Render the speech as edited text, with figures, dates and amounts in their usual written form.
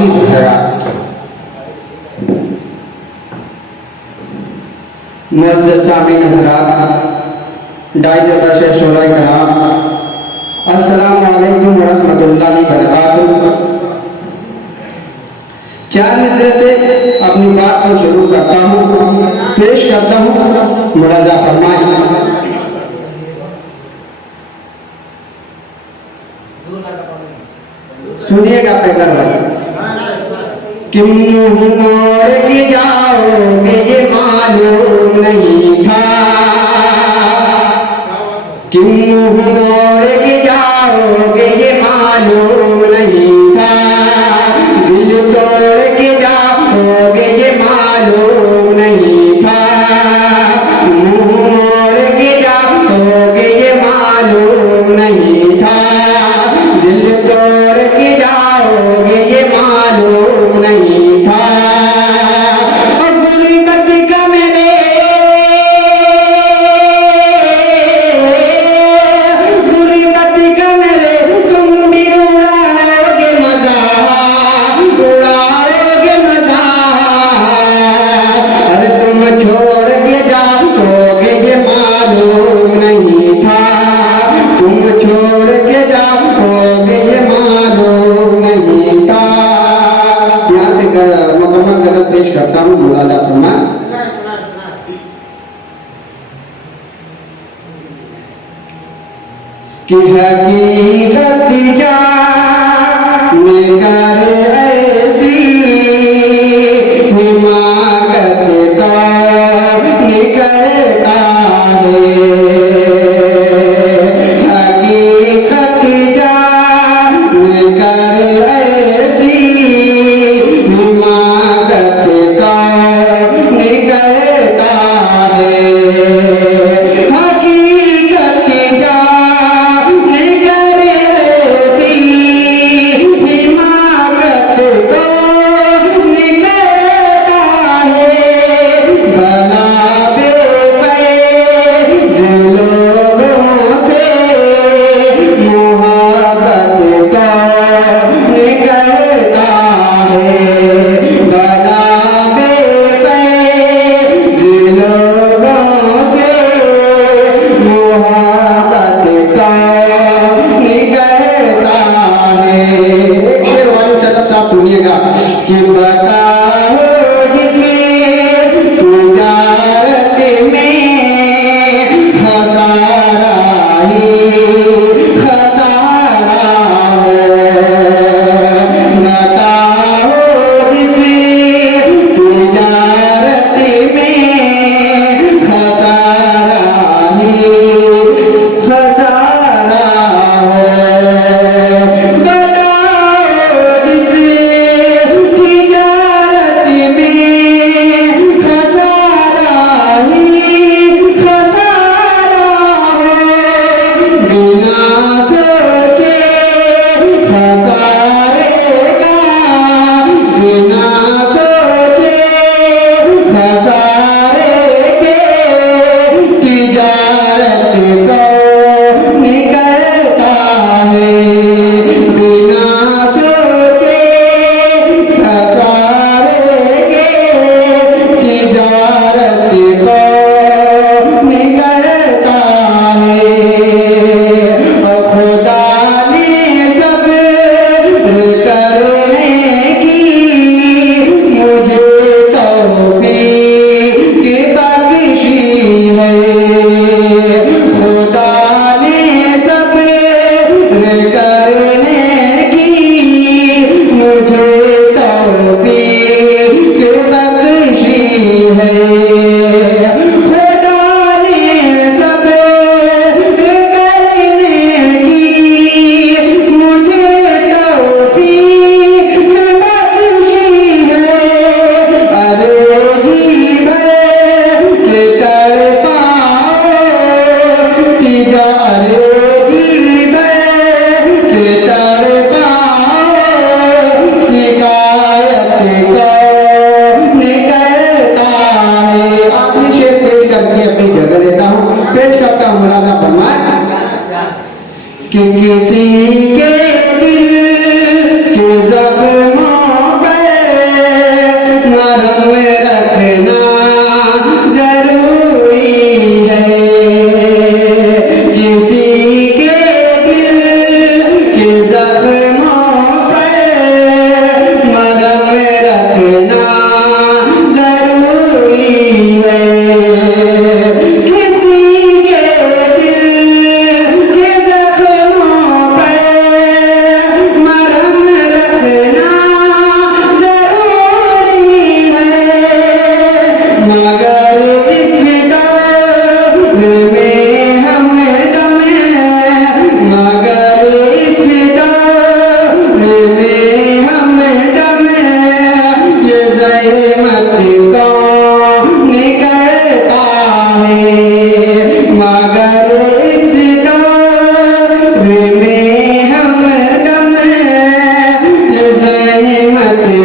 खालिद हयात। मुअज़्ज़ज़ सामीन हज़रात, दाई शेख शोराए कराम, अस्सलामु अलैकुम व रहमतुल्लाहि व बरकातुहू। चार मिसरे से अपनी बात को शुरू करता हूँ, पेश करता हूँ, मुलाज़ा फरमाइए। सुनिएगा पहला वाला। कि मुँह मोड़ के जाओगे ये मालूम नहीं था, कि मुँह मोड़ के जाओगे ये मालूम नहीं था, दिल तोड़ के जाओगे ये मालूम नहीं था, मुँह मोड़ के जाओगे ये मालूम नहीं था, दिल तोड़ के जाओगे ये मालूम नहीं था। और गुर्बत का मेरे, गुर्बत का मेरे तुम भी उड़ाए मत